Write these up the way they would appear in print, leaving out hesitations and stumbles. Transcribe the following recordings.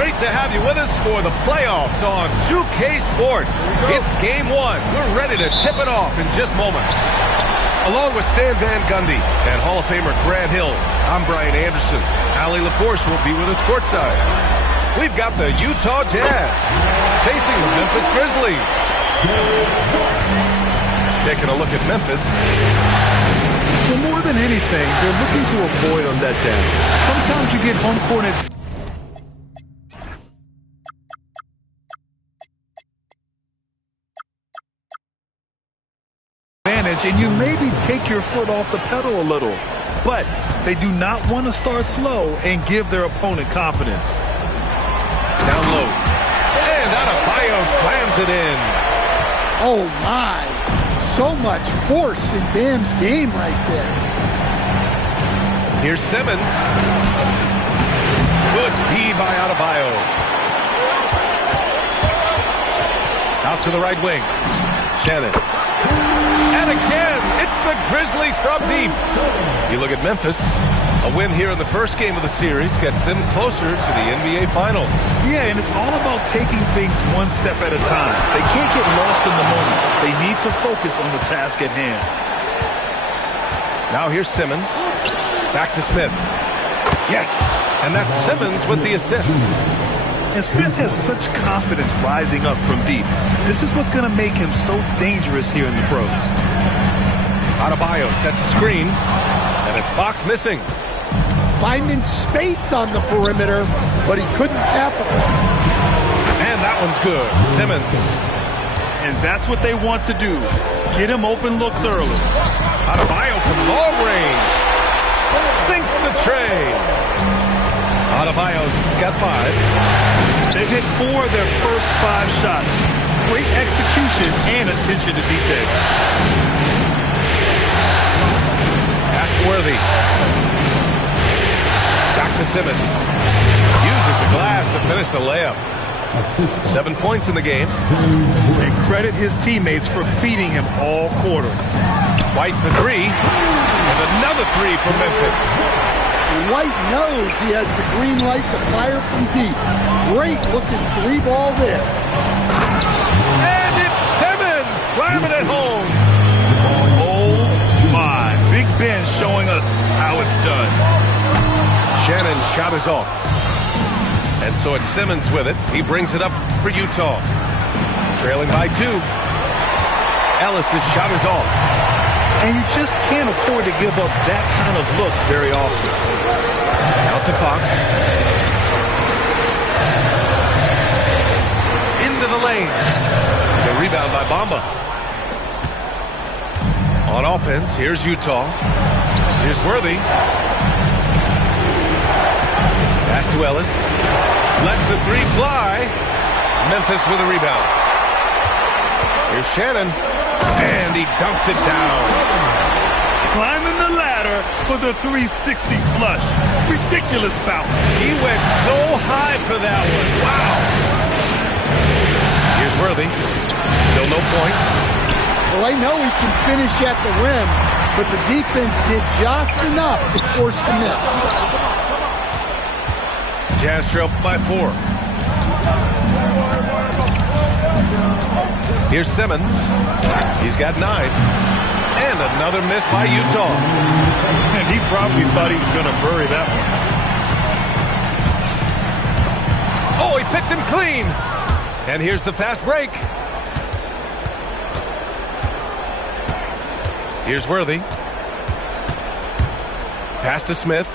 Great to have you with us for the playoffs on 2K Sports. It's game one. We're ready to tip it off in just moments. Along with Stan Van Gundy and Hall of Famer Grant Hill, I'm Brian Anderson. Allie LaForce will be with us courtside. We've got the Utah Jazz facing the Memphis Grizzlies. Taking a look at Memphis. Well, more than anything, they're looking to avoid a letdown. Sometimes you get home court advantage, and you maybe take your foot off the pedal a little. But they do not want to start slow and give their opponent confidence. Down low. And Adebayo slams it in. Oh, my. So much force in Bam's game right there. Here's Simmons. Good D by Adebayo. Out to the right wing. Shannon. And again, it's the Grizzlies from deep. You look at Memphis. A win here in the first game of the series gets them closer to the NBA Finals. Yeah, and it's all about taking things one step at a time. They can't get lost in the moment. They need to focus on the task at hand. Now here's Simmons. Back to Smith. Yes, and that's Simmons with the assist. And Smith has such confidence rising up from deep. This is what's going to make him so dangerous here in the pros. Adebayo sets a screen, and it's Fox missing. Finding space on the perimeter, but he couldn't capitalize. And that one's good. Simmons. And that's what they want to do. Get him open looks early. Adebayo from long range. Sinks the tray. Adebayo's got 5. They've hit 4 of their first 5 shots. Great execution and attention to detail. Pass to Worthy. Back to Simmons. Uses the glass to finish the layup. 7 points in the game. And credit his teammates for feeding him all quarter. White for 3. And another 3 for Memphis. White knows he has the green light to fire from deep. Great looking 3-ball there. And it's Simmons slamming it home. Oh my. Big Ben showing us how it's done. Shannon's shot is off. And so it's Simmons with it. He brings it up for Utah. Trailing by 2. Ellis' shot is off. And you just can't afford to give up that kind of look very often. Out to Fox. Into the lane. The rebound by Bamba. On offense, here's Utah. Here's Worthy. Pass to Ellis. Lets the 3 fly. Memphis with a rebound. Here's Shannon. And he dunks it down. Climbing the ladder for the 360 flush. Ridiculous bounce. He went so high for that one. Wow. Here's Worthy. Still no points. Well, I know he can finish at the rim, but the defense did just enough to force the miss. Jazz trail by 4. Here's Simmons. He's got 9. And another miss by Utah. And he probably thought he was going to bury that one. Oh, he picked him clean. And here's the fast break. Here's Worthy. Pass to Smith.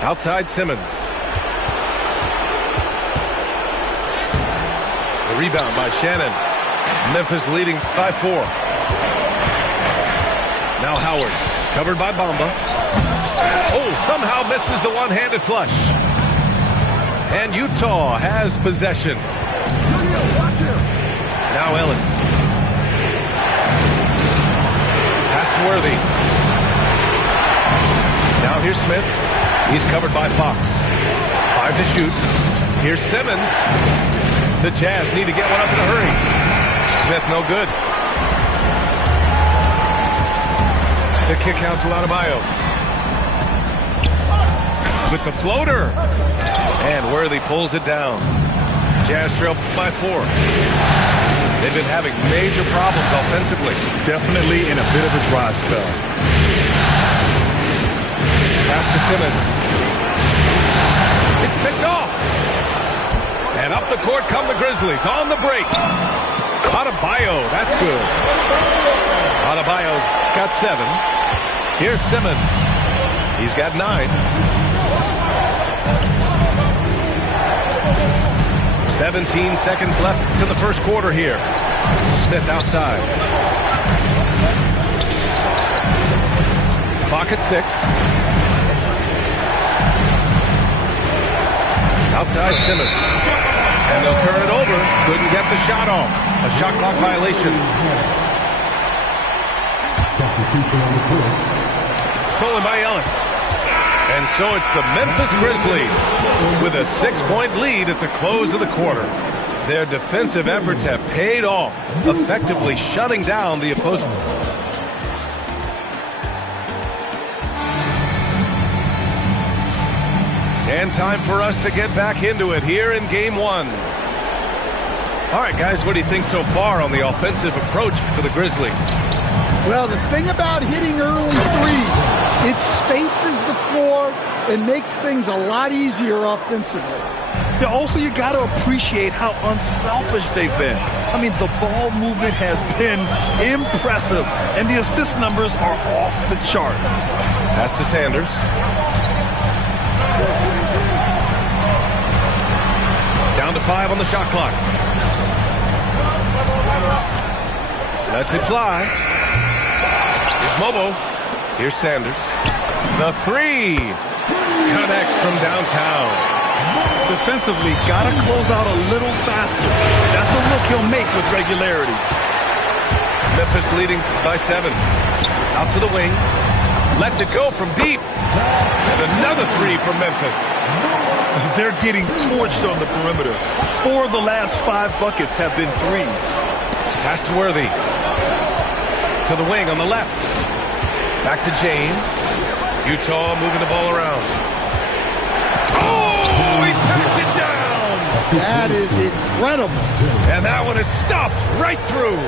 Outside Simmons. The rebound by Shannon. Memphis leading by 4. Now Howard, covered by Bamba. Oh, somehow misses the one-handed flush. And Utah has possession. Now Ellis. Pass to Worthy. Now here's Smith. He's covered by Fox. 5 to shoot. Here's Simmons. The Jazz need to get one up in a hurry. Smith no good. The kick out to Adebayo. with the floater. And Worthy pulls it down. Jazz trail by 4. They've been having major problems offensively. Definitely in a bit of a dry spell. Pass to Simmons. It's picked off. And up the court come the Grizzlies on the break. Adebayo, that's good. Adebayo's got 7. Here's Simmons. He's got 9. 17 seconds left in the first quarter here. Smith outside. Clock at 6. Outside Simmons. And they'll turn it over. Couldn't get the shot off. A shot clock violation. Stolen by Ellis. And so it's the Memphis Grizzlies with a 6-point lead at the close of the quarter. Their defensive efforts have paid off, effectively shutting down the opposing. And time for us to get back into it here in Game 1. All right, guys, what do you think so far on the offensive approach for the Grizzlies? Well, the thing about hitting early threes, it spaces the floor and makes things a lot easier offensively. Yeah, also, you got to appreciate how unselfish they've been. I mean, the ball movement has been impressive, and the assist numbers are off the chart. Pass to Sanders. Down to 5 on the shot clock. Lets it fly. Here's Mobo. Here's Sanders. The 3 connects from downtown. Defensively, got to close out a little faster. That's a look he'll make with regularity. Memphis leading by 7. Out to the wing. Lets it go from deep. And another 3 from Memphis. They're getting torched on the perimeter. 4 of the last 5 buckets have been threes. Pass to Worthy. To the wing on the left. Back to James. Utah moving the ball around. Oh, he packs it down. That is incredible. And that one is stuffed right through.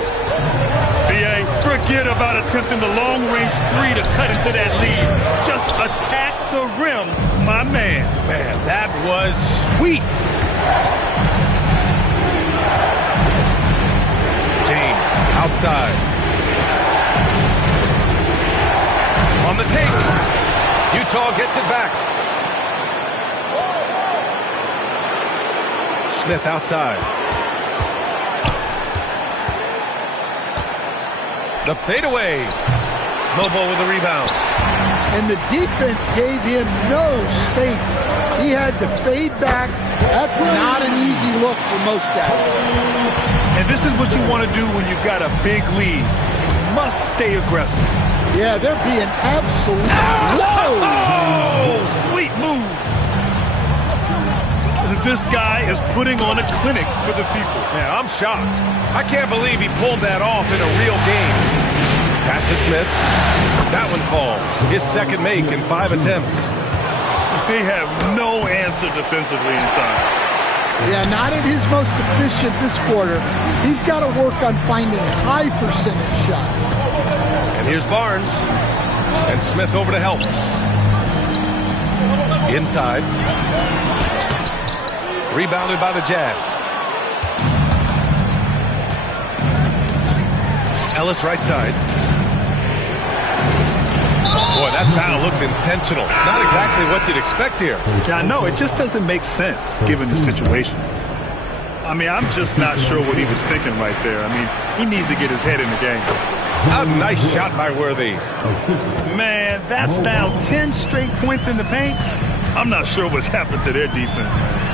B.A., forget about attempting the long-range 3 to cut into that lead. Just attack the rim, my man. Man, that was sweet. James outside. On the take. Utah gets it back. Smith outside. The fadeaway. Mobo with the rebound. And the defense gave him no space. He had to fade back. That's not an easy look for most guys. And this is what you want to do when you've got a big lead. You must stay aggressive. Yeah, they're being absolutely low. Oh, sweet move. This guy is putting on a clinic for the people. Yeah, I'm shocked. I can't believe he pulled that off in a real game. Pass to Smith. That one falls. His second make in 5 attempts. They have no answer defensively inside. Yeah, not at his most efficient this quarter. He's got to work on finding high percentage shots. And here's Barnes. And Smith over to help. Inside. Rebounded by the Jazz. Ellis right side. Boy, that foul looked intentional. Not exactly what you'd expect here. Yeah, no, it just doesn't make sense given the situation. I mean, I'm just not sure what he was thinking right there. I mean, he needs to get his head in the game. A nice shot by Worthy. Man, that's now 10 straight points in the paint. I'm not sure what's happened to their defense, man.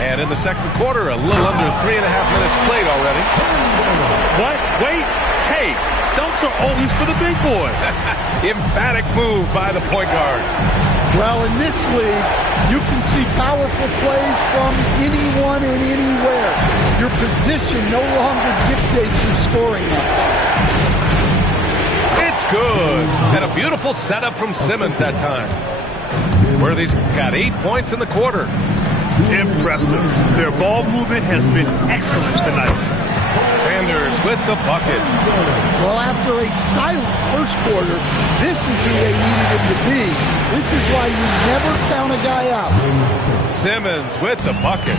And in the second quarter, a little under 3.5 minutes played already. What? Wait. Hey, dunks are always for the big boys. Emphatic move by the point guard. Well, in this league, you can see powerful plays from anyone and anywhere. Your position no longer dictates your scoring. It's good. And a Beautiful setup from Simmons that time. Worthy's got 8 points in the quarter. Impressive. Their ball movement has been excellent tonight. Sanders with the bucket. Well, after a silent first quarter, this is who they needed him to be. This is why you never count a guy out. Simmons with the bucket.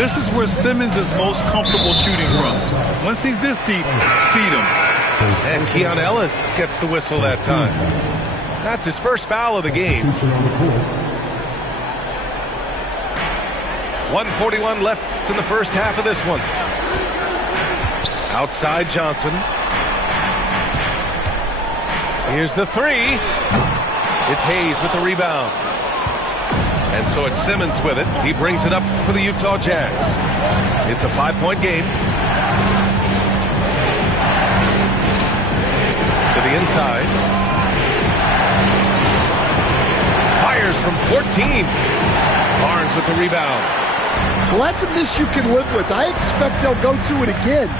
This is where Simmons is most comfortable shooting from. Once he's this deep, feed him. And Keon Ellis gets the whistle that time. That's his first foul of the game. 1:41 left in the first half of this one. Outside Johnson. Here's the three. It's Hayes with the rebound. And so it's Simmons with it. He brings it up for the Utah Jazz. It's a 5-point game. To the inside. Fires from 14. Barnes with the rebound. Well, that's a miss you can live with. I expect they'll go to it again,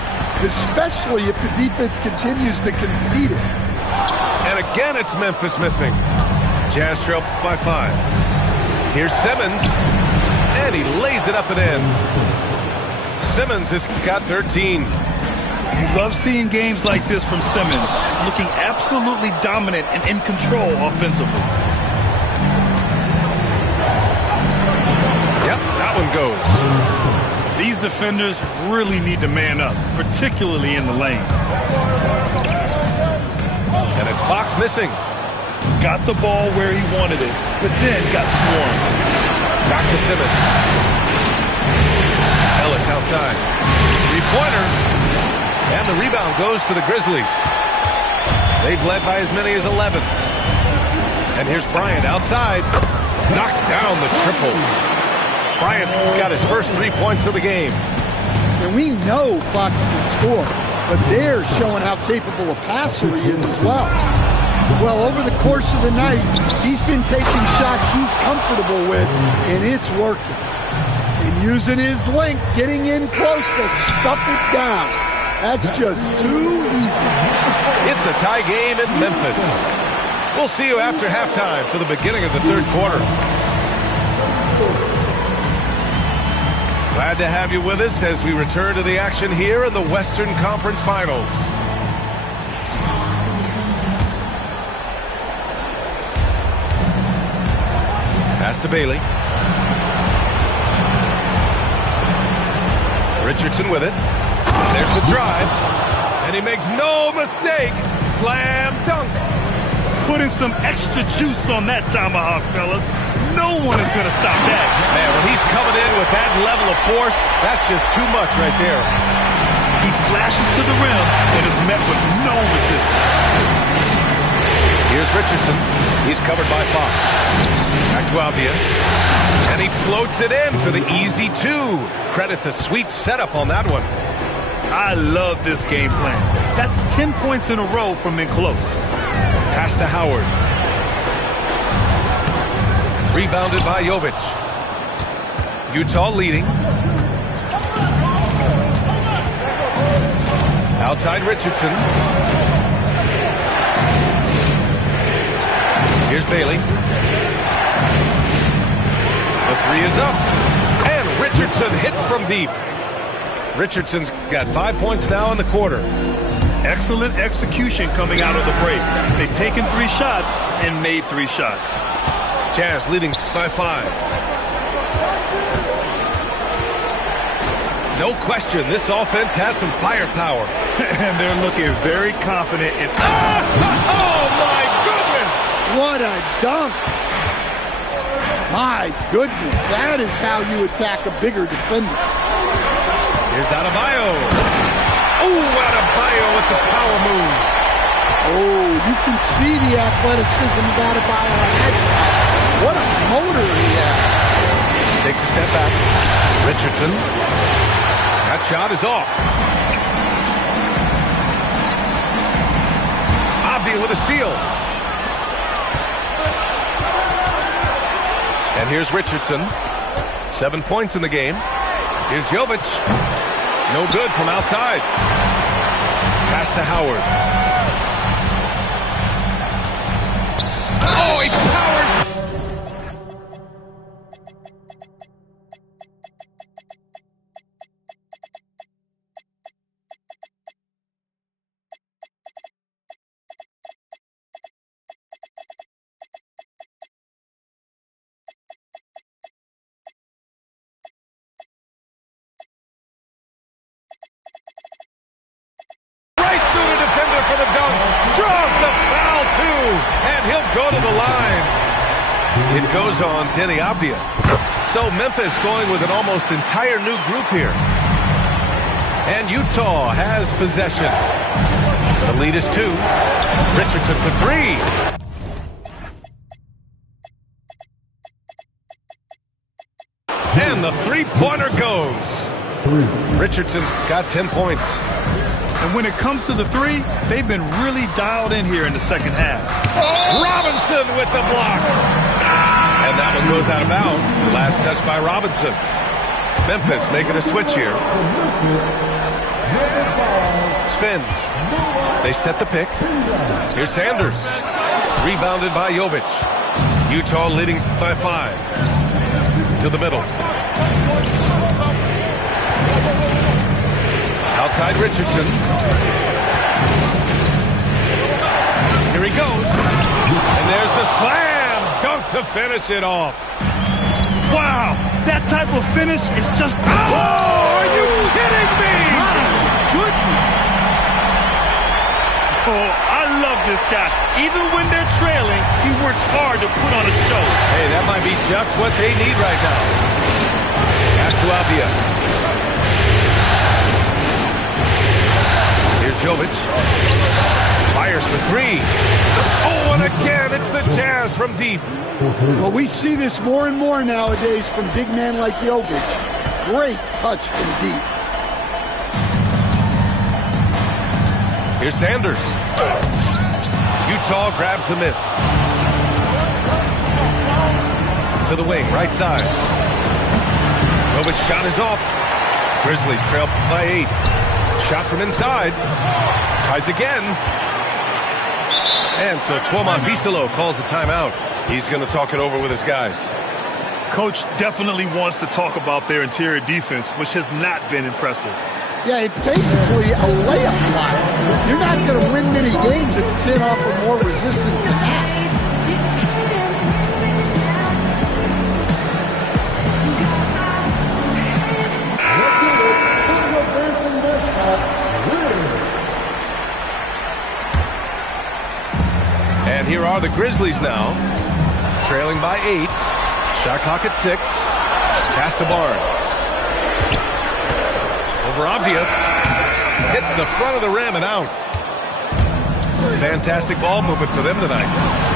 especially if the defense continues to concede it. And again, it's Memphis missing. Jazz trail by 5. Here's Simmons, and he lays it up and in. Simmons has got 13. You love seeing games like this from Simmons, looking absolutely dominant and in control offensively. Yep, that one goes. These defenders really need to man up, particularly in the lane. And it's Fox missing. Got the ball where he wanted it, but then got swarmed. Back to Simmons. Ellis outside. Three-pointer. And the rebound goes to the Grizzlies. They've led by as many as 11. And here's Bryant outside. Knocks down the triple. Bryant's got his first 3 points of the game. And we know Fox can score, but they're showing how capable a passer he is as well. Well, over the course of the night, he's been taking shots he's comfortable with, and it's working. And using his length, getting in close to stuff it down. That's just too easy. It's a tie game in Memphis. We'll see you after halftime for the beginning of the third quarter. Glad to have you with us as we return to the action here in the Western Conference Finals. Pass to Bailey. Richardson with it. There's the drive. And he makes no mistake. Slam dunk. Putting some extra juice on that tomahawk, fellas. No one is going to stop that. Man, when he's coming in with that level of force, that's just too much right there. He flashes to the rim and is met with no resistance. Here's Richardson. He's covered by Fox. Back to Avdia. And he floats it in for the easy 2. Credit the sweet setup on that one. I love this game plan. That's 10 points in a row from in close. Pass to Howard. Rebounded by Jovic. Utah leading. Outside Richardson. Here's Bailey. The three is up. And Richardson hits from deep. Richardson's got 5 points now in the quarter. Excellent execution coming out of the break. They've taken 3 shots and made 3 shots. Jazz leading by 5. No question, this offense has some firepower. And they're looking very confident in... Oh, my goodness! What a dunk! My goodness, that is how you attack a bigger defender. Here's Adebayo. Oh, Adebayo with the power move. Oh, you can see the athleticism of Adebayo. What a motor he has. Takes a step back. Richardson. That shot is off. Avdia with a steal. And here's Richardson. 7 points in the game. Here's Jovic. No good from outside. Pass to Howard. Oh, he powers. Right through the defender for the dunk. Draws the foul, too. And he'll go to the line. It goes on Denny Abdia. So Memphis going with an almost entire new group here. And Utah has possession. The lead is 2. Richardson for 3. And the three-pointer goes. Richardson's got 10 points. And when it comes to the three, they've been really dialed in here in the second half. Robinson with the block. And that one goes out of bounds. The last touch by Robinson. Memphis making a switch here. Spins. They set the pick. Here's Sanders. Rebounded by Jovic. Utah leading by 5. To the middle. Outside Richardson. Here he goes. And there's the slam dunk to finish it off. Wow, that type of finish is just... Oh, are you kidding me? My goodness. Oh, I love this guy. Even when they're trailing, he works hard to put on a show. Hey, that might be just what they need right now. Pass to Abdia. Here's Jovic. Fires for 3. Oh, and again, it's the Jazz from deep. Well, we see this more and more nowadays from big men like Jovic. Great touch from deep. Here's Sanders. Utah grabs the miss. To the wing, right side. Jovic shot is off. Grizzlies trail by 8. Shot from inside. Tries again. And so Tuomas Isalo calls the timeout. He's going to talk it over with his guys. Coach definitely wants to talk about their interior defense, which has not been impressive. Yeah, it's basically a layup line. You're not going to win many games if you can't offer more resistance than that. And here are the Grizzlies now, trailing by 8. Shot clock at 6. Pass to Barnes. Over Abdia. Hits the front of the rim and out. Fantastic ball movement for them tonight.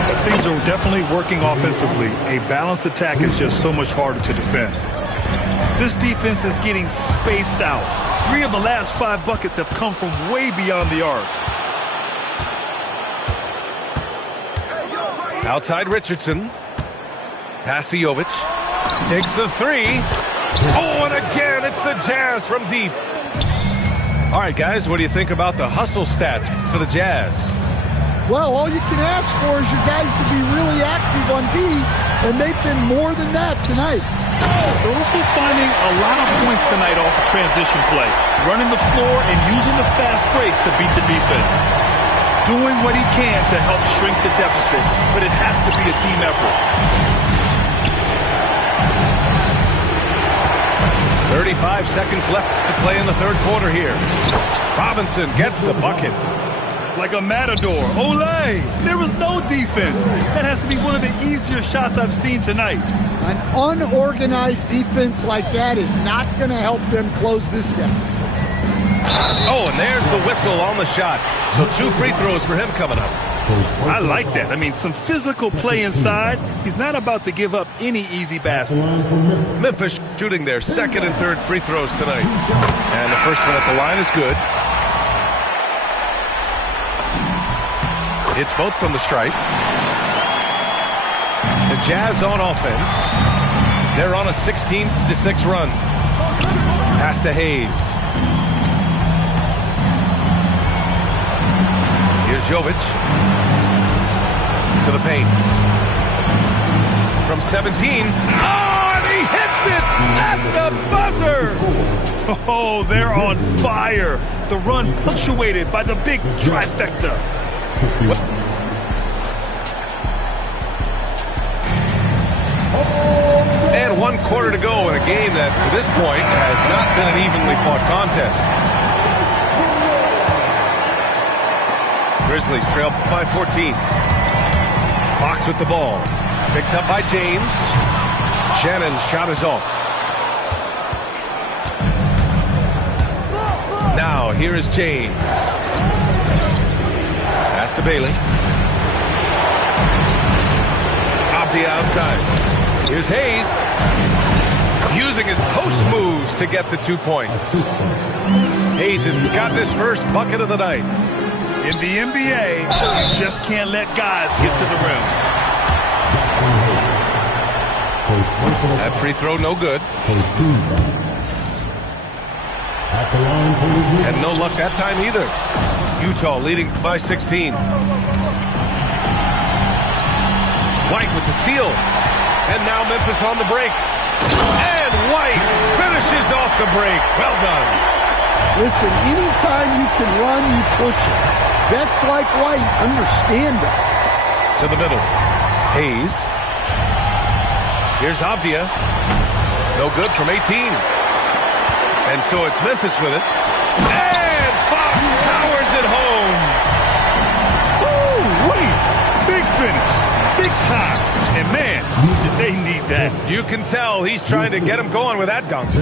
But things are definitely working offensively. A balanced attack is just so much harder to defend. This defense is getting spaced out. 3 of the last 5 buckets have come from way beyond the arc. Outside Richardson. Pass to Jovic. Takes the 3. Oh, and again, it's the Jazz from deep. All right, guys, what do you think about the hustle stats for the Jazz? Well, all you can ask for is your guys to be really active on D, and they've been more than that tonight. They're also finding a lot of points tonight off of transition play, running the floor and using the fast break to beat the defense. Doing what he can to help shrink the deficit, but it has to be a team effort. 35 seconds left to play in the third quarter here. Robinson gets the bucket. Like a matador. Olé! There was no defense. That has to be one of the easier shots I've seen tonight. An unorganized defense like that is not going to help them close this deficit. Oh, and there's the whistle on the shot. So 2 free throws for him coming up. I like that. I mean, some physical play inside. He's not about to give up any easy baskets. Memphis shooting their second and third free throws tonight. And the first one at the line is good. It's both from the stripe. The Jazz on offense. They're on a 16-6 run. Pass to Hayes. Here's Jovic. To the paint. from 17. Oh, and he hits it at the buzzer! Oh, they're on fire. The run punctuated by the big trifecta. And 1 quarter to go in a game that, to this point, has not been an evenly fought contest. Grizzlies trail by 14. Fox with the ball. Picked up by James. Shannon's shot is off. Now, here is James. Pass to Bailey. Off the outside. Here's Hayes. Using his post moves to get the 2 points. Hayes has got his first bucket of the night. In the NBA, you just can't let guys get to the rim. That free throw no good. And no luck that time either. Utah leading by 16. White with the steal. And now Memphis on the break. And White finishes off the break. Well done. Listen, anytime you can run, you push it. Vets like White understand that. To the middle. Hayes. Here's Avdia. No good from 18. And so it's Memphis with it. And Fox powers it home. Woo, wait. Big finish. Big time. And man, did they need that. You can tell he's trying to get him going with that dunk.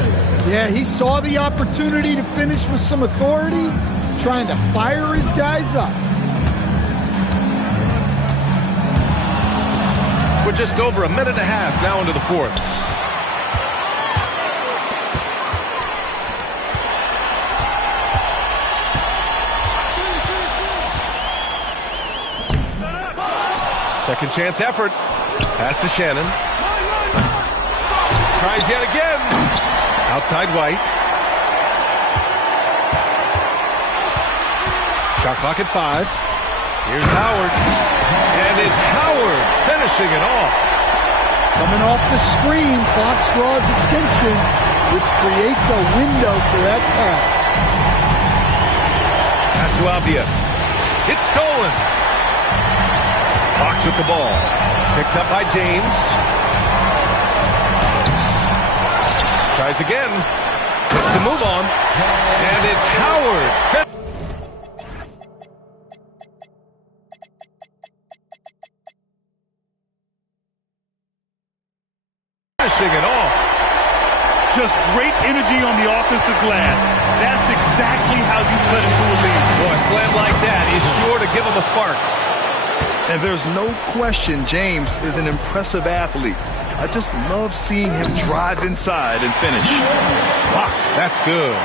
Yeah, he saw the opportunity to finish with some authority, trying to fire his guys up. We're just over a minute and a half now into the fourth. Second chance effort. Pass to Shannon. Tries yet again. Outside White. Shot clock at 5. Here's Howard. And it's Howard finishing it off. Coming off the screen, Fox draws attention, which creates a window for that pass. Pass to Avdia. It's stolen. Fox with the ball. Picked up by James. Tries again. Gets the move on. And it's Howard. Finishing it off. Just great energy on the offensive glass. That's exactly how you cut into a lead. Boy, a slam like that is sure to give him a spark. And there's no question James is an impressive athlete. I just love seeing him drive inside and finish. Fox, that's good.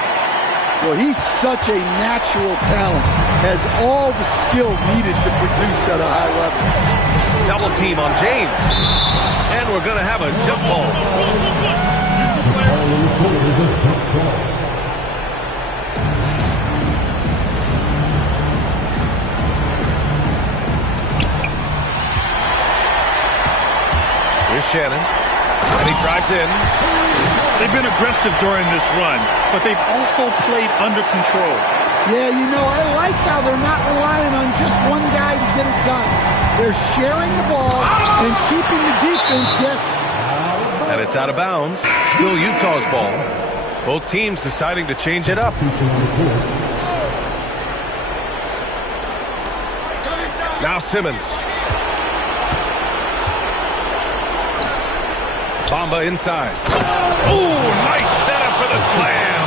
Well, he's such a natural talent. Has all the skill needed to produce at a high level. Double team on James. And we're going to have a jump ball. Here's Shannon. And he drives in. They've been aggressive during this run, but they've also played under control. Yeah, you know, I like how they're not relying on just one guy to get it done. They're sharing the ball and keeping the defense guessing. And it's out of bounds. Still Utah's ball. Both teams deciding to change it up. Now Simmons. Bamba inside. Oh, nice setup for the slam.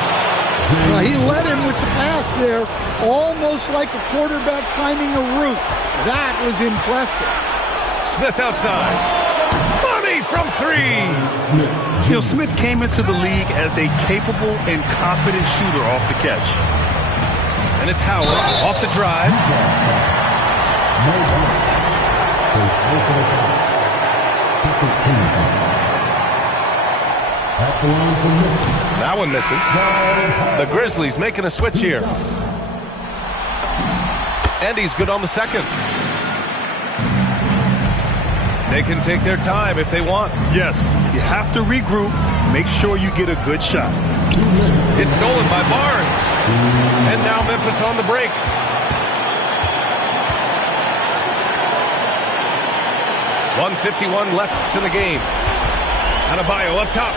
Well, he led him with the pass there, almost like a quarterback timing a route. That was impressive. Smith outside. Money from 3. You know, Smith came into the league as a capable and confident shooter off the catch. And it's Howard off the drive. That one misses. The Grizzlies making a switch here. And he's good on the second. They can take their time if they want. Yes, you have to regroup. Make sure you get a good shot. It's stolen by Barnes. And now Memphis on the break. .151 left in the game. Adebayo up top.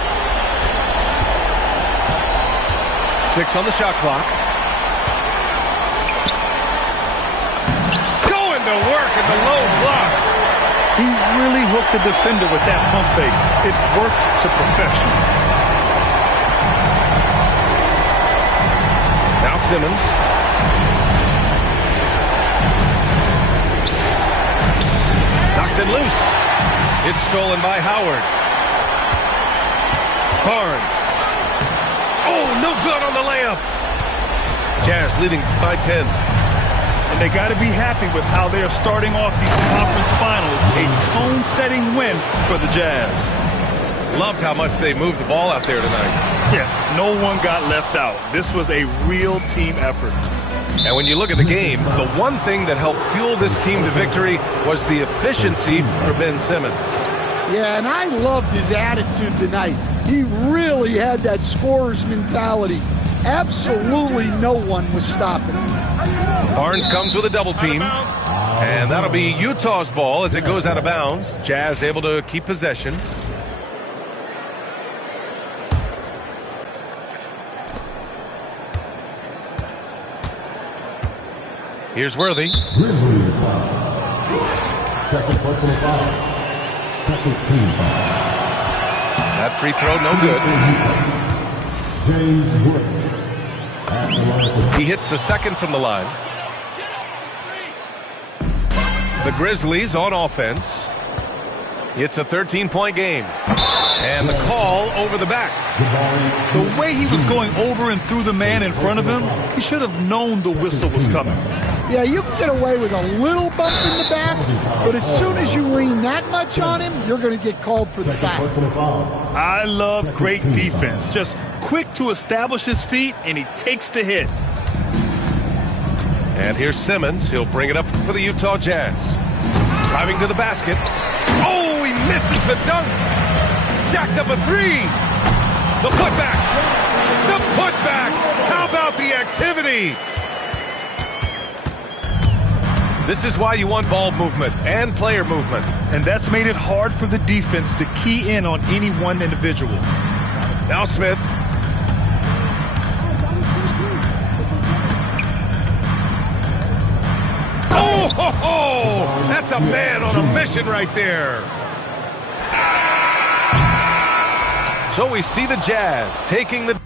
6 on the shot clock. Going to work in the low block. He really hooked the defender with that pump fake. It worked to perfection. Now Simmons. Knocks it loose. It's stolen by Howard. Barnes. Oh, no good on the layup. Jazz leading by 10. And they got to be happy with how they are starting off these conference finals. A tone-setting win for the Jazz. Loved how much they moved the ball out there tonight. Yeah, no one got left out. This was a real team effort. And when you look at the game, the one thing that helped fuel this team to victory was the efficiency for Ben Simmons. Yeah, and I loved his attitude tonight. He really had that scorer's mentality. Absolutely no one was stopping him. Barnes comes with a double team. And that'll be Utah's ball as it goes out of bounds. Jazz able to keep possession. Here's Worthy. Grizzlies foul. Second personal foul. Second team foul. That free throw no good. James Worthy. At the line for He hits the second from the line. The Grizzlies on offense. It's a 13-point game. And the call over the back. The way he was going over and through the man in front of him, he should have known the whistle was coming. Yeah, you can get away with a little bump in the back, but as soon as you lean that much on him, you're going to get called for the foul. I love great defense. Just quick to establish his feet, and he takes the hit. And here's Simmons. He'll bring it up for the Utah Jazz. Driving to the basket. Oh, he misses the dunk. Jacks up a three. The putback. The putback. How about the activity? This is why you want ball movement and player movement. And that's made it hard for the defense to key in on any one individual. Now Smith. Oh, ho, ho! That's a man on a mission right there. So we see the Jazz taking the...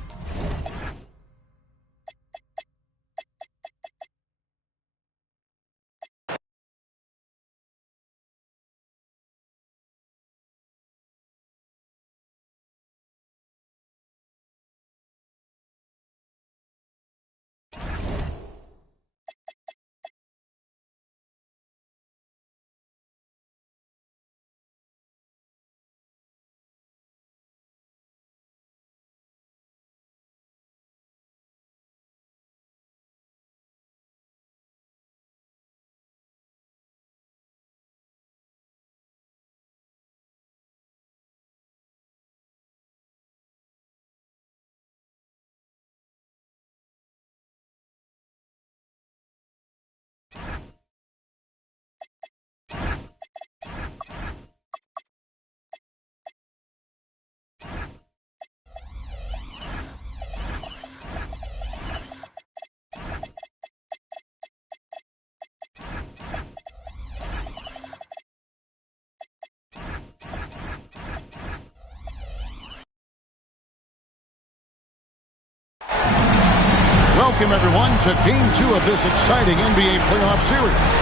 Welcome, everyone, to Game 2 of this exciting NBA playoff series.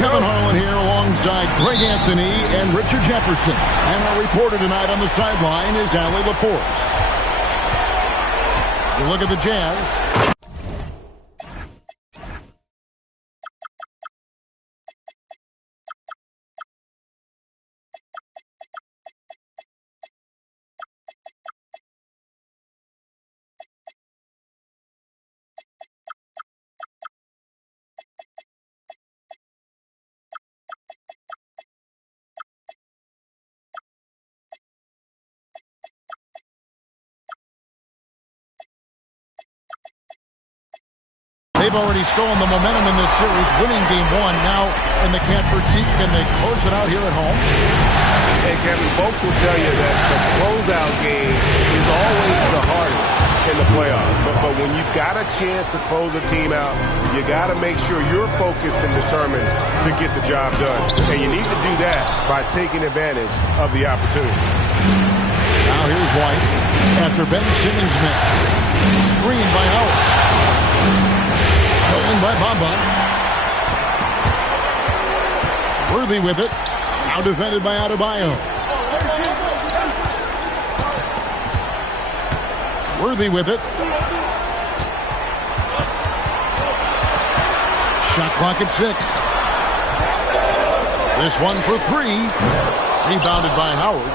Kevin Harlan here alongside Greg Anthony and Richard Jefferson. And our reporter tonight on the sideline is Allie LaForce. You look at the Jazz. They've already stolen the momentum in this series, winning game one. Now in the catbird seat, can they close it out here at home? Hey, Kevin, folks will tell you that the closeout game is always the hardest in the playoffs. But when you've got a chance to close a team out, you got to make sure you're focused and determined to get the job done. And you need to do that by taking advantage of the opportunity. Now here's White after Ben Simmons miss. Screen by Howard. Stolen by Bamba. Worthy with it. Now defended by Adebayo. Worthy with it. Shot clock at 6. This one for 3. Rebounded by Howard.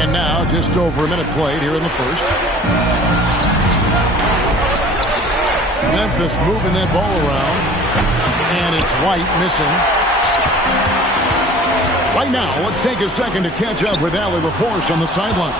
And now just over a minute played here in the first. Memphis moving that ball around. And it's White missing. Right now, let's take a second to catch up with Allie LaForce on the sidelines.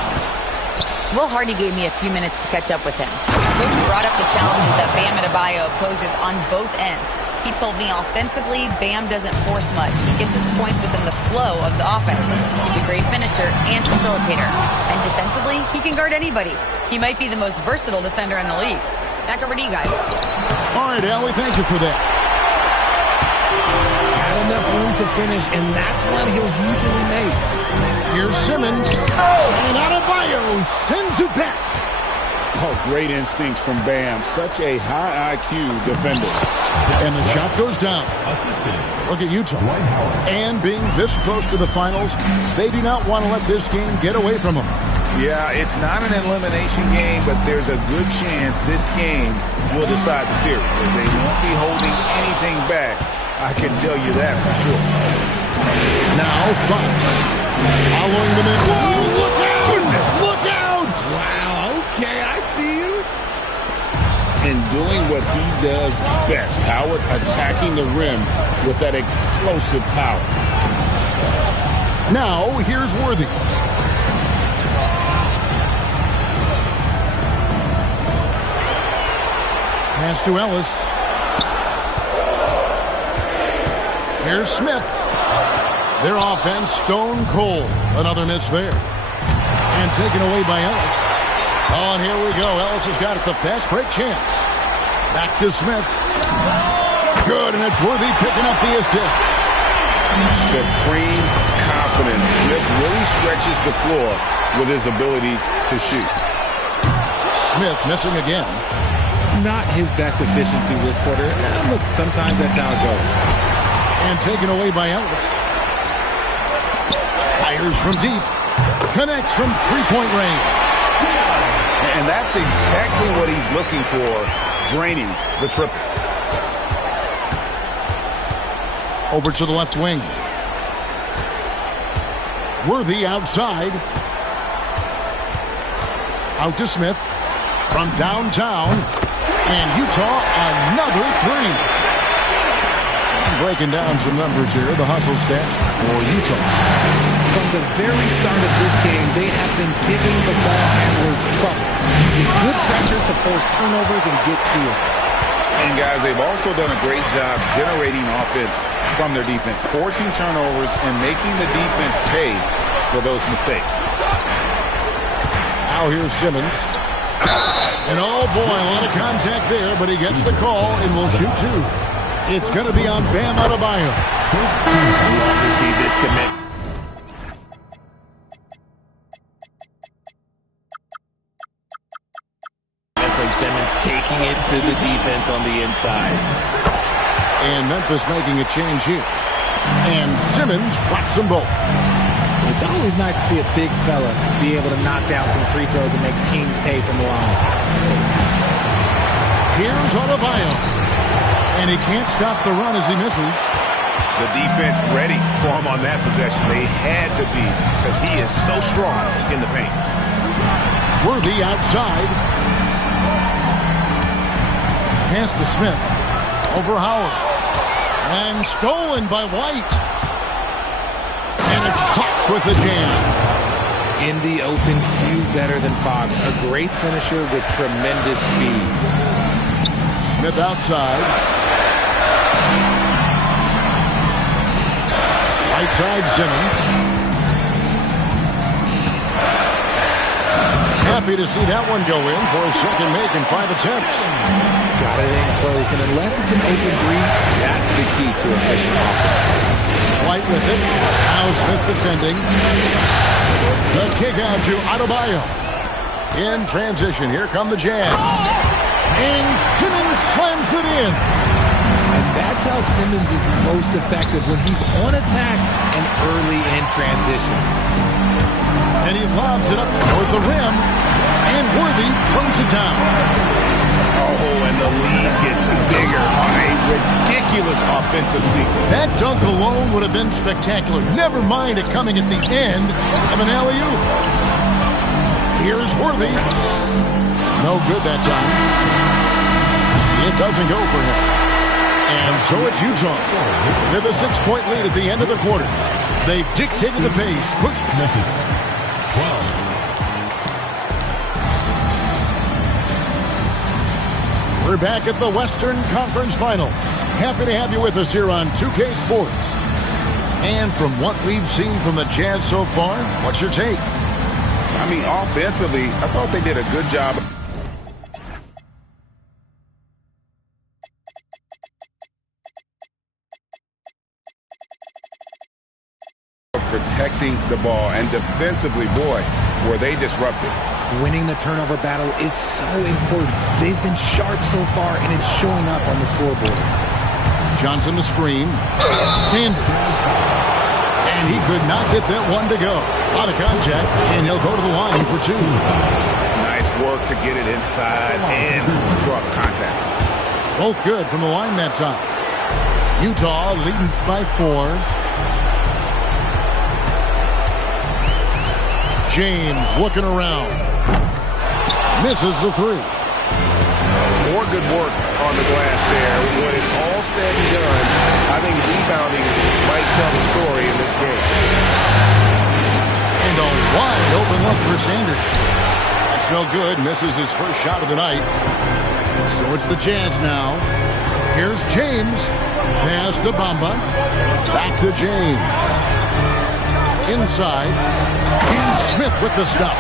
Will Hardy gave me a few minutes to catch up with him. Coach brought up the challenges that Bam Adebayo poses on both ends. He told me offensively, Bam doesn't force much. He gets his points within the flow of the offense. He's a great finisher and facilitator. And defensively, he can guard anybody. He might be the most versatile defender in the league. Back over to you guys. All right, Allie, thank you for that. Had enough room to finish, and that's one he'll usually make. Here's Simmons. And Adebayo sends it back. Oh, great instincts from Bam. Such a high IQ defender. And the shot goes down. Look at Utah. And being this close to the finals, they do not want to let this game get away from them. Yeah, it's not an elimination game, but there's a good chance this game will decide the series. They won't be holding anything back. I can tell you that for sure. Now Fox. Following the middle. Whoa, look out! Look out! Wow, okay, I see you. And doing what he does best, Howard, attacking the rim with that explosive power. Now here's Worthy. Pass to Ellis. Here's Smith. Their offense stone cold. Another miss there. And taken away by Ellis. Oh, and here we go. Ellis has got it. The fast break chance. Back to Smith. Good, and it's Worthy picking up the assist. Supreme confidence. Smith really stretches the floor with his ability to shoot. Smith missing again. Not his best efficiency this quarter. Look, sometimes that's how it goes. And taken away by Ellis. Fires from deep. Connects from three-point range. And that's exactly what he's looking for, draining the triple. Over to the left wing. Worthy outside. Out to Smith. From downtown. And Utah, another three. Breaking down some numbers here. The hustle stats for Utah. From the very start of this game, they have been giving the ball handlers trouble. Using good pressure to force turnovers and get steals. And guys, they've also done a great job generating offense from their defense, forcing turnovers and making the defense pay for those mistakes. Now here's Simmons. And oh boy, a lot of contact there, but he gets the call and will shoot two. It's going to be on Bam Adebayo. Love to see this commit. And from Simmons taking it to the defense on the inside. And Memphis making a change here. And Simmons drops them both. It's always nice to see a big fella be able to knock down some free throws and make teams pay from the line. Here's Adebayo. And he can't stop the run as he misses. The defense ready for him on that possession. They had to be because he is so strong in the paint. Worthy outside. Pass to Smith. Over Howard. And stolen by White. And it's Fox with the jam. In the open, few better than Fox. A great finisher with tremendous speed. Smith outside. Right side, Simmons. Happy to see that one go in for a second make in 5 attempts. Got it in close, and unless it's an open three, that's the key to efficient offense. White with it. Now Smith defending. The kick out to Adebayo. In transition, here come the Jazz. And Simmons slams it in. And that's how Simmons is most effective, when he's on attack and early in transition. And he lobs it up toward the rim. And Worthy throws it down. Oh, and the lead gets bigger on a ridiculous offensive sequence. That dunk alone would have been spectacular. Never mind it coming at the end of an alley-oop. Here's Worthy. No good that time. It doesn't go for him. And so it's Utah with a 6-point lead at the end of the quarter. They've dictated the pace. Pushed. Memphis, 12. We're back at the Western Conference Final. Happy to have you with us here on 2K Sports. And from what we've seen from the Jazz so far, what's your take? I mean, offensively, I thought they did a good job of protecting the ball. And defensively, boy, were they disruptive. Winning the turnover battle is so important. They've been sharp so far, and it's showing up on the scoreboard. Johnson the screen. Sanders. And he could not get that one to go. Out of contact, and he'll go to the line for 2. Nice work to get it inside and draw contact. Both good from the line that time. Utah leading by 4. James looking around. Misses the 3. More good work on the glass there. When it's all said and done, I think rebounding might tell the story in this game. And a wide open look for Sanders. That's no good. Misses his first shot of the night. So it's the Jazz now. Here's James. Pass to Bamba. Back to James. Inside. And Smith with the stuff.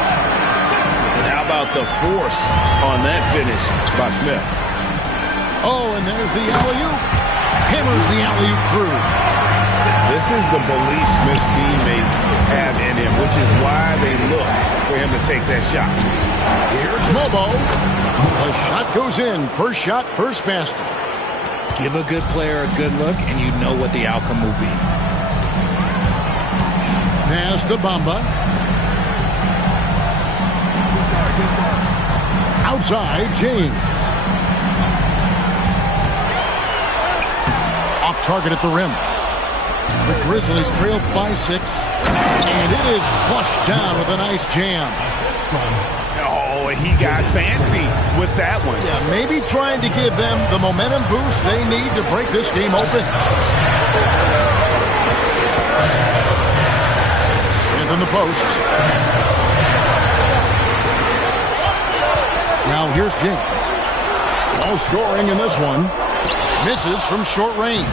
And how about the force on that finish by Smith? Oh, and there's the alley-oop. Hammers the alley-oop through. This is the belief Smith's teammates have in him, which is why they look for him to take that shot. Here's Mobo. The shot goes in. First shot, first basket. Give a good player a good look, and you know what the outcome will be. Pass to Bamba. Outside, James. Off target at the rim. The Grizzlies trail by 6. And it is flushed down with a nice jam. Oh, he got fancy with that one. Yeah, maybe trying to give them the momentum boost they need to break this game open. Smith in the post. Now here's James. No scoring in this one. Misses from short range.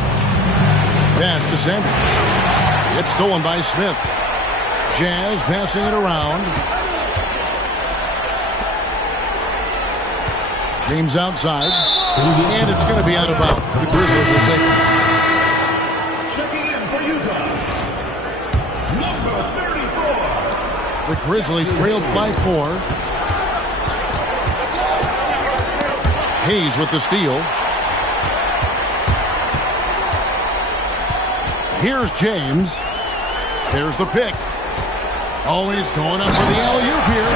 Pass to Sanders. It's stolen by Smith. Jazz passing it around. James outside. And it's going to be out of bounds. The Grizzlies will take it. Checking in for Utah, number 34. The Grizzlies trailed by 4. Hayes with the steal. Here's James. There's the pick. Oh, he's going up for the alley-oop here.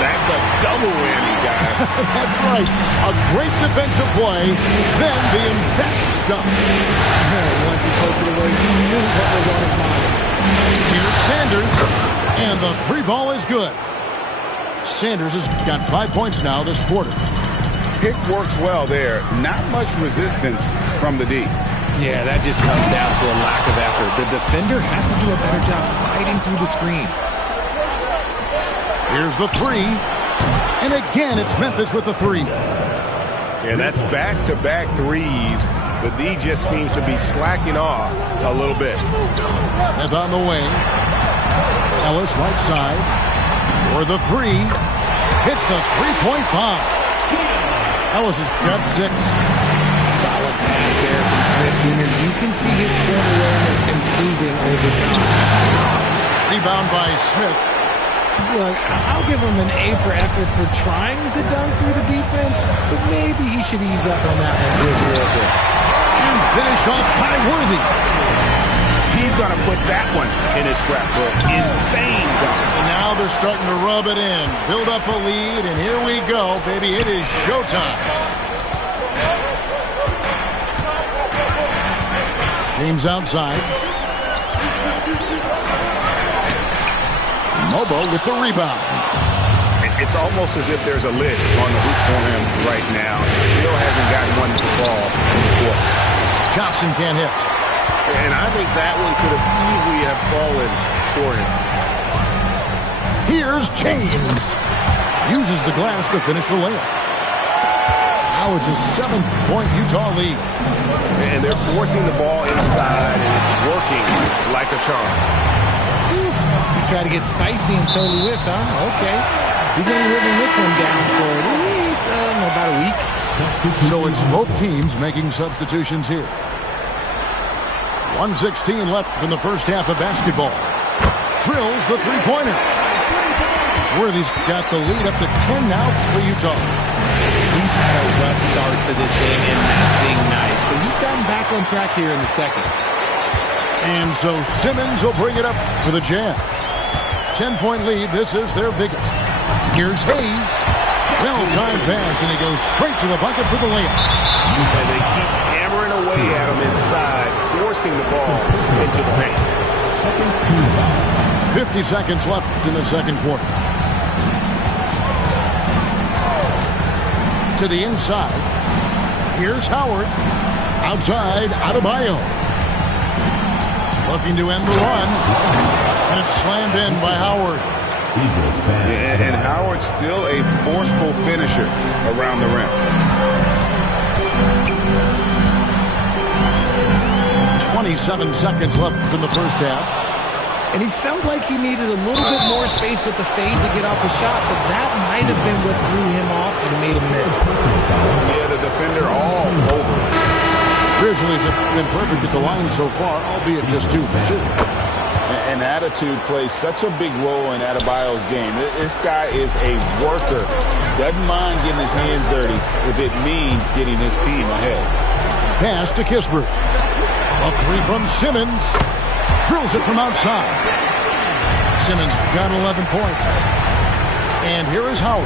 That's a double whammy, guys. That's right. A great defensive play. Then the emphatic stuff. Once he poked it away, he knew what was on his mind. Here's Sanders. And the 3 ball is good. Sanders has got 5 points now this quarter. Pick works well there. Not much resistance from the D. Yeah, that just comes down to a lack of effort. The defender has to do a better job fighting through the screen. Here's the 3. And again, it's Memphis with the 3. And that's back-to-back threes. The D just seems to be slacking off a little bit. Smith on the wing. Ellis right side. For the three. Hits the three-point bomb. Ellis has got 6. Solid pass there from Smith Jr. You can see his court awareness improving over time. Rebound by Smith. Look, I'll give him an A for effort for trying to dunk through the defense, but maybe he should ease up on that one just a little bit. And finish off by Worthy. He's going to put that one in his scrapbook. Insane dunk. And now they're starting to rub it in. Build up a lead, and here we go, baby. It is showtime. James outside. Mobo with the rebound. It's almost as if there's a lid on the hoop for him right now. He still hasn't gotten one to fall in the court. Johnson can't hit. And I think that one could have easily have fallen for him. Here's James. Uses the glass to finish the layup. Now it's a 7-point Utah lead. And they're forcing the ball inside, and it's working like a charm. You try to get spicy and totally whiffed, huh? Okay. He's only living this one down for at least about a week. So it's both teams making substitutions here. 1:16 left in the first half of basketball. Drills the three-pointer. Worthy's got the lead up to 10 now for Utah. He's had a rough start to this game, and that's being nice. But he's gotten back on track here in the second. And so Simmons will bring it up for the Jazz. 10-point lead. This is their biggest. Here's Hayes. Well-timed pass, and he goes straight to the bucket for the layup. And they keep hammering away at him inside, forcing the ball into the paint. 50 seconds left in the second quarter. To the inside. Here's Howard. Outside, Adebayo. Looking to end the run. And it's slammed in by Howard. And Howard's still a forceful finisher around the rim. 27 seconds left in the first half. And he felt like he needed a little bit more space with the fade to get off a shot, but that might have been what threw him off and made him miss. Yeah, the defender all over. Grizzlies have been perfect at the line so far, albeit just 2 for 2. And attitude plays such a big role in Adebayo's game. This guy is a worker. Doesn't mind getting his hands dirty if it means getting his team ahead. Pass to Kispert. A three from Simmons. Drills it from outside. Simmons got 11 points. And here is Howard.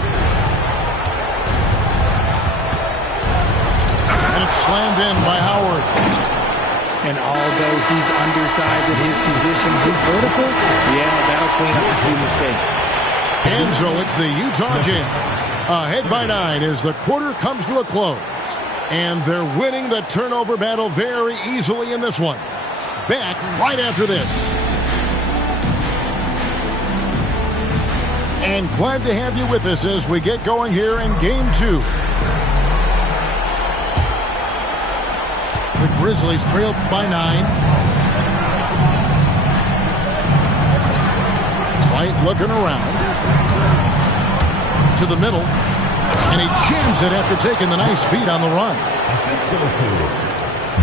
And it's slammed in by Howard. And although he's undersized at his position, his vertical, yeah, that'll clean up a few mistakes. And so it's the Utah Jazz ahead by 9 as the quarter comes to a close. And they're winning the turnover battle very easily in this one. Back right after this. And glad to have you with us as we get going here in Game 2. The Grizzlies trailed by 9. White looking around. To the middle. And he jams it after taking the nice feed on the run.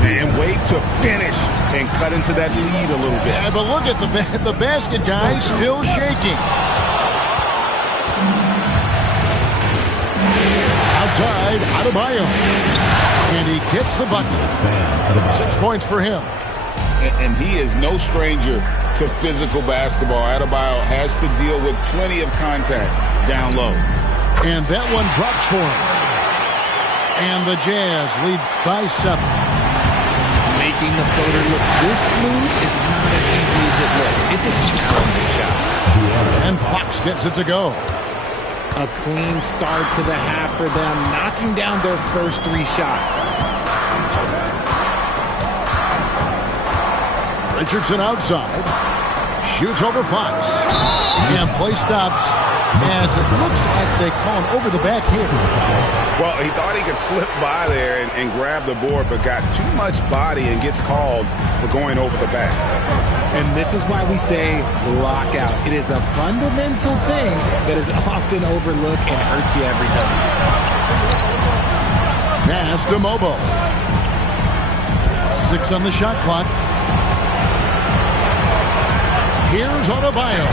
And wait to finish and cut into that lead a little bit. Yeah, but look at the basket guy still shaking. Outside, Adebayo. And he gets the bucket. 6 points for him. And he is no stranger to physical basketball. Adebayo has to deal with plenty of contact down low. And that one drops for him. And the Jazz lead by 7. Making the floater look this smooth is not as easy as it looks. It's a challenging shot. And Fox gets it to go. A clean start to the half for them, knocking down their first 3 shots. Richardson outside. Shoots over Fox. And play stops as it looks like they call him over the back here. Well, he thought he could slip by there and grab the board, but got too much body and gets called for going over the back. And this is why we say lockout. It is a fundamental thing that is often overlooked and hurts you every time. Pass to Mobo. 6 on the shot clock. Here's Adebayo.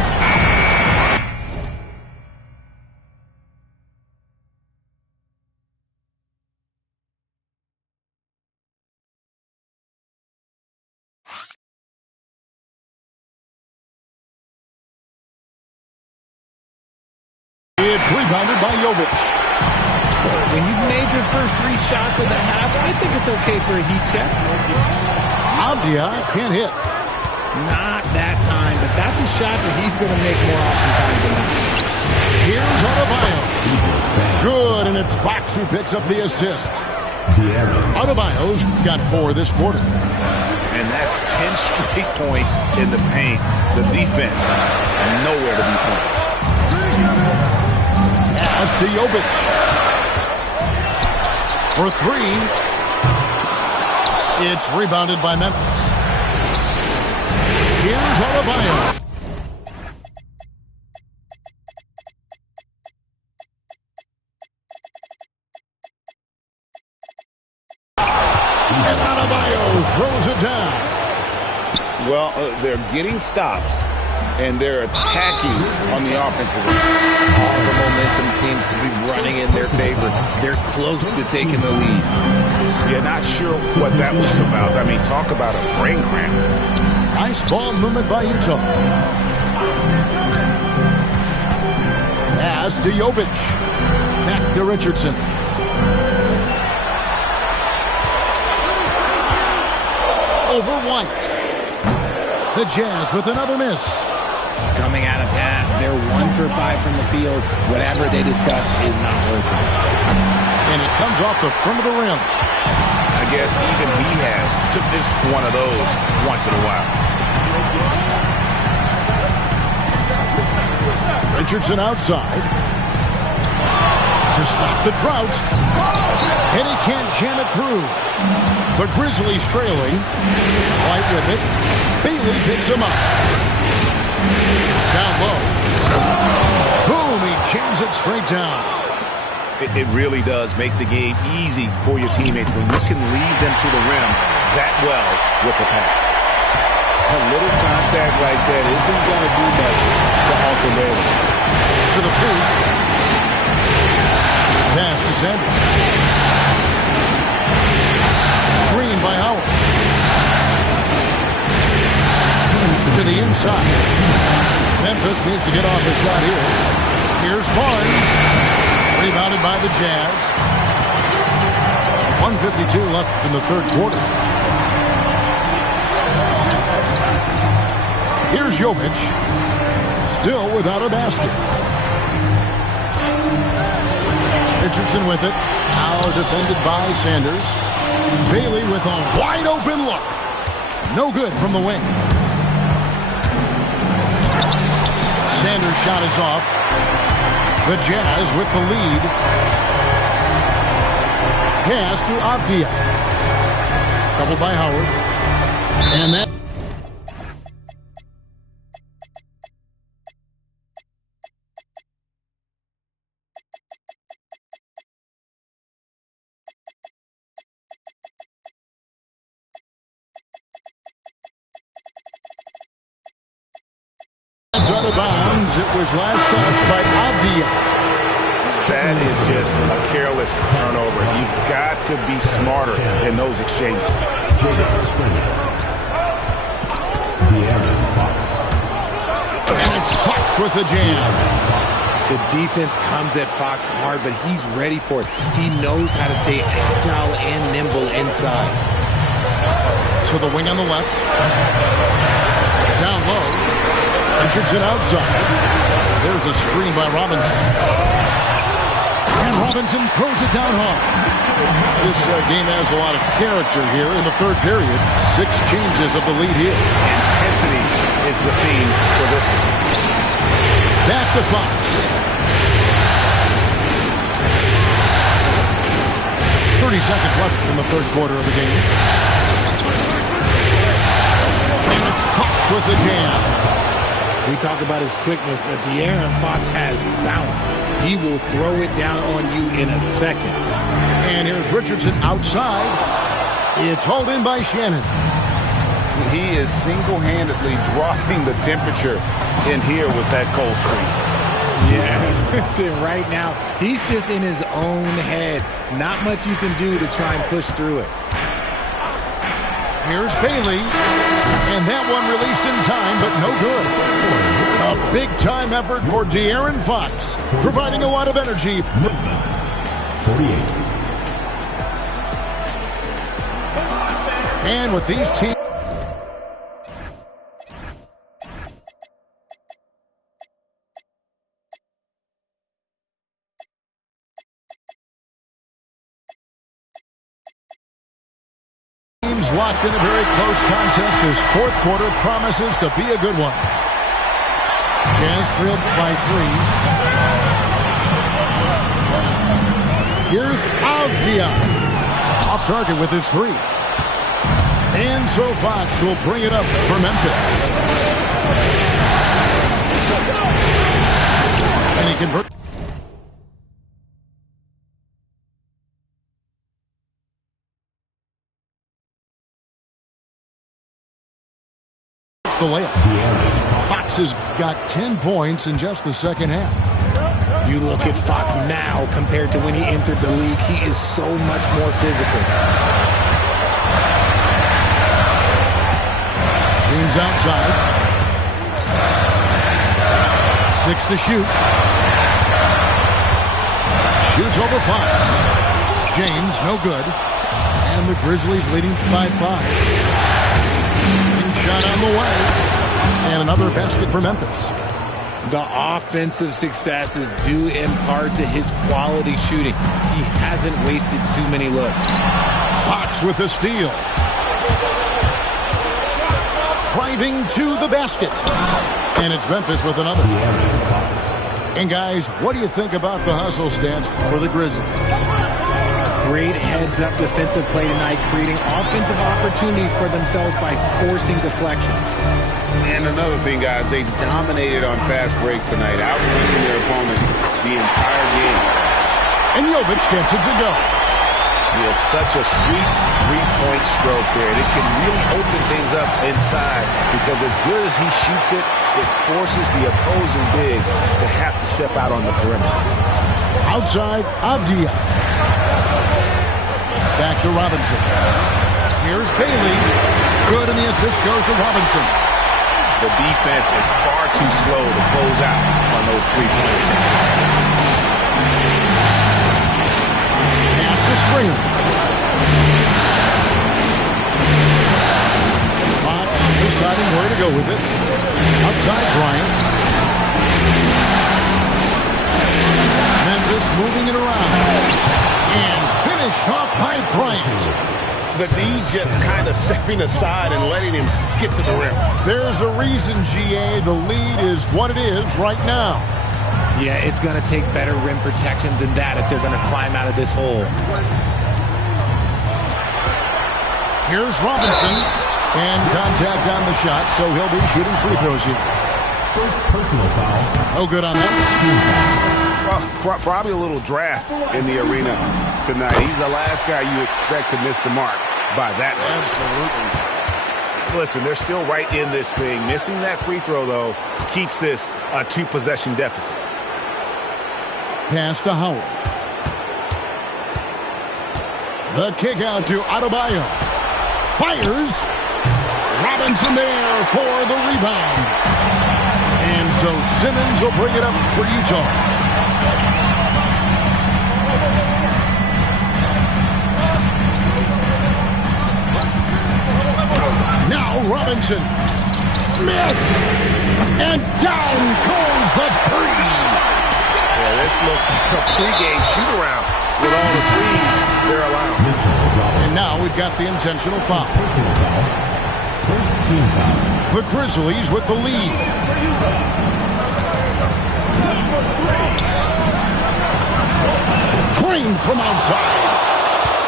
It's rebounded by Jovic. When you've made your first 3 shots of the half, I think it's okay for a heat check. Abdia can't hit. Not that time, but that's a shot that he's going to make more oftentimes than that. Here's Adebayo. Good, and it's Fox who picks up the assist. Adebayo's got 4 this quarter. And that's 10 straight points in the paint. The defense, nowhere to be found. Pass to Jovic. For 3. It's rebounded by Memphis. Here's Adebayo. And Adebayo throws it down. Well, they're getting stops, and they're attacking on the offensive end. All the momentum seems to be running in their favor. They're close to taking the lead. You're not sure what that was about. I mean, talk about a brain cramp. Nice ball movement by Utah. Pass to Jovic. Back to Richardson. Over White. The Jazz with another miss. Coming out of half, they're 1 for 5 from the field. Whatever they discussed is not working. And it comes off the front of the rim. I guess even he has to miss one of those once in a while. Richardson outside. To stop the drought. And he can't jam it through. The Grizzlies trailing. White with it. Bailey picks him up. Down low. Boom, he jams it straight down. It really does make the game easy for your teammates when you can lead them to the rim that well with the pass. A little contact like that isn't going to do much to alter them. To the post. Pass to Sanders. Screen by Howard. To the inside. Memphis needs to get off a shot here. Here's Barnes. Rebounded by the Jazz. 1:52 left in the third quarter. Here's Jovic. Still without a basket. Richardson with it. Now defended by Sanders. Bailey with a wide open look. No good from the wing. Sanders' shot is off. The Jazz with the lead. Pass to Avdia. Doubled by Howard. And that... out of bounds. It was last touch by Avdia. That is just a careless turnover. You've got to be smarter in those exchanges. And it's Fox with the jam. The defense comes at Fox hard, but he's ready for it. He knows how to stay agile and nimble inside. To the wing on the left. Down low. Richardson outside. There's a screen by Robinson. And Robinson throws it down hard. This game has a lot of character here in the third period. 6 changes of the lead here. Intensity is the theme for this one. Back to Fox. 30 seconds left in the third quarter of the game. And it's Fox with the jam. We talk about his quickness, but De'Aaron Fox has balance. He will throw it down on you in a second. And here's Richardson outside. It's hauled in by Shannon. He is single-handedly dropping the temperature in here with that cold streak. Yeah, right now, he's just in his own head. Not much you can do to try and push through it. Here's Bailey. And that one released in time, but no good. A big-time effort for De'Aaron Fox, providing a lot of energy. Memphis, 48. And with these teams locked in a very close contest, this fourth quarter promises to be a good one. Jazz trailed by 3. Here's Avdia. Off target with his 3. And so Fox will bring it up for Memphis. And he converts. The layup. Fox has got 10 points in just the second half. You look at Fox now compared to when he entered the league, he is so much more physical. James outside. 6 to shoot. Shoots over Fox. James, no good. And the Grizzlies leading by 5. Shot on the way. And another basket for Memphis. The offensive success is due in part to his quality shooting. He hasn't wasted too many looks. Fox with the steal. Driving to the basket. And it's Memphis with another. And guys, what do you think about the hustle stats for the Grizzlies? Great heads-up defensive play tonight, creating offensive opportunities for themselves by forcing deflections. And another thing, guys, they dominated on fast breaks tonight, outrunning their opponent the entire game. And Jovic gets it to go. He had such a sweet three-point stroke there. It can really open things up inside because as good as he shoots it, it forces the opposing bigs to have to step out on the perimeter. Outside, Avdia. Back to Robinson. Here's Bailey. Good, and the assist goes to Robinson. The defense is far too slow to close out on those three-point attempts. Pass to Springer. Fox deciding where to go with it. Outside Bryant. Memphis moving it around. And finished off by Bryant. The D just kind of stepping aside and letting him get to the rim. There's a reason, GA, the lead is what it is right now. Yeah, it's going to take better rim protection than that if they're going to climb out of this hole. Here's Robinson. And contact on the shot, so he'll be shooting free throws here. First personal foul. No good on that. Well, probably a little draft in the arena tonight. He's the last guy you expect to miss the mark by that much. Absolutely. Listen, they're still right in this thing. Missing that free throw, though, keeps this a 2-possession deficit. Pass to Howard. The kick out to Adebayo. Fires. Robinson there for the rebound. And so Simmons will bring it up for Utah. Now Robinson. Smith. And down goes the 3. Yeah, this looks like a pregame shoot-around with all the threes they're allowed. And now we've got the intentional foul. The Grizzlies with the lead. Drained from outside.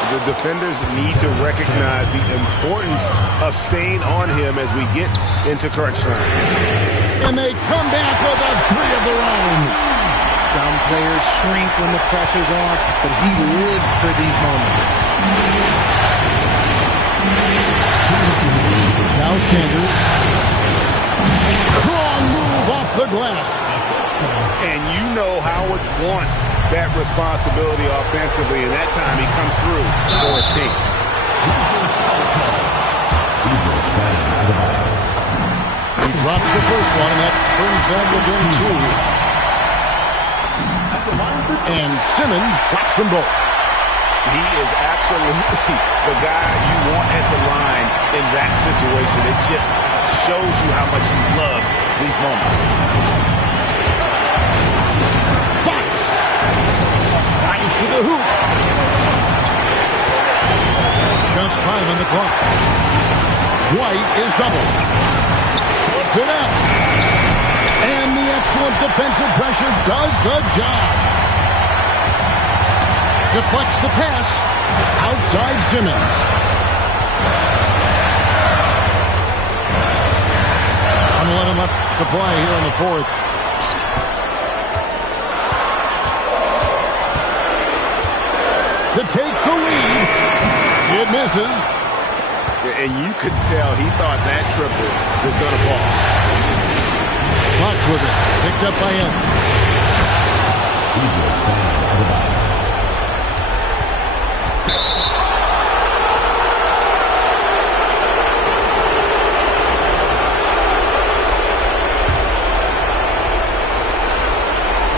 The defenders need to recognize the importance of staying on him as we get into crunch time. And they come back with a three of their own. Some players shrink when the pressure's on, but he lives for these moments. Now Sanders. Strong move off the glass. And you know Howard wants that responsibility offensively, and that time he comes through for his team. He drops the first one, and that brings them within two. And Simmons drops them both. He is absolutely the guy you want at the line in that situation. It just shows you how much he loves these moments. To the hoop. Just 5 on the clock. White is doubled. Puts it up. And the excellent defensive pressure does the job. Deflects the pass. Outside Simmons. On 11 left to play here in the fourth. To take the lead. It misses. And you could tell he thought that triple was going to fall. Fox with it. Picked up by Ennis.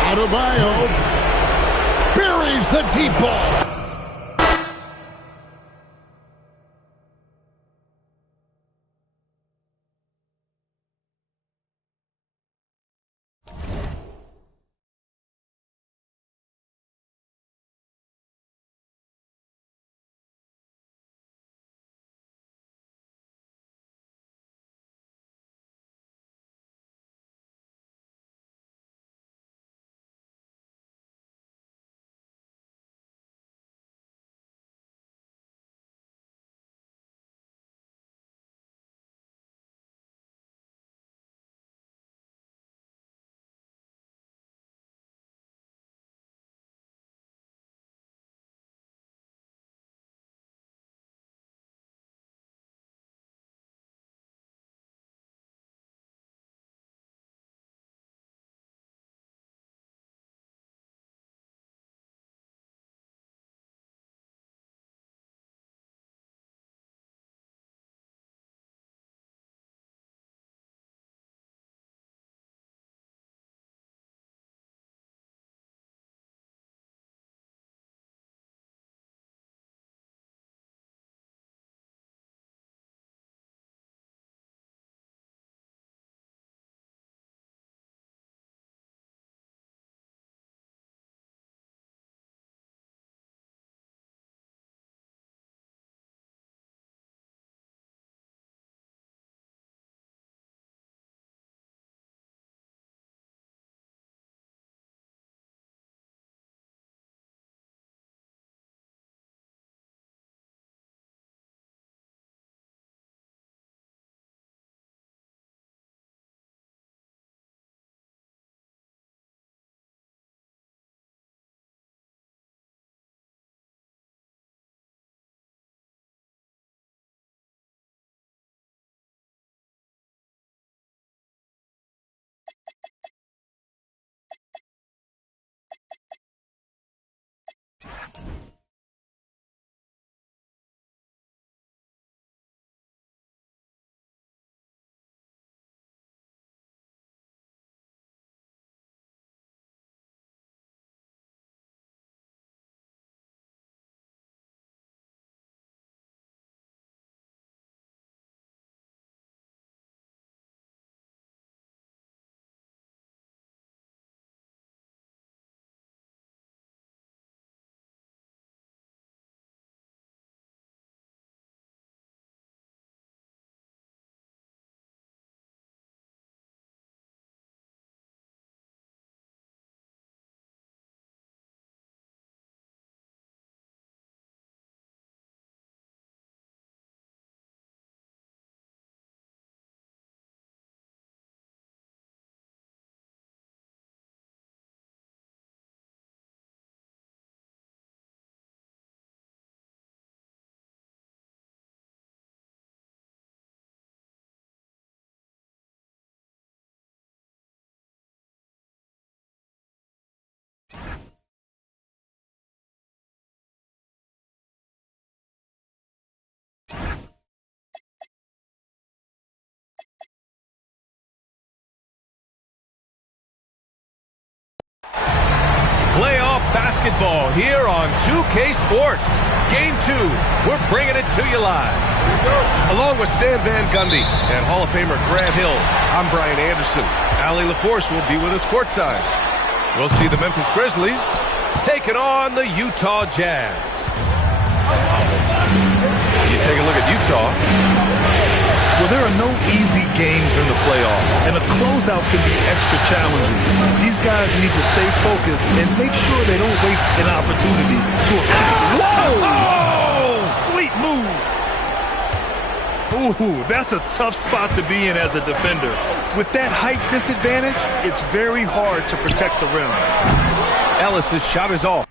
Adebayo buries the deep ball. basketball here on 2K Sports. Game 2, we're bringing it to you live. Along with Stan Van Gundy and Hall of Famer Grant Hill, I'm Brian Anderson. Allie LaForce will be with us courtside. We'll see the Memphis Grizzlies taking on the Utah Jazz. You take a look at Utah. Well, there are no easy games in the playoffs, and a closeout can be extra challenging. These guys need to stay focused and make sure they don't waste an opportunity to affect. Whoa! Oh, sweet move. Ooh, that's a tough spot to be in as a defender. With that height disadvantage, it's very hard to protect the rim. Ellis' shot is off.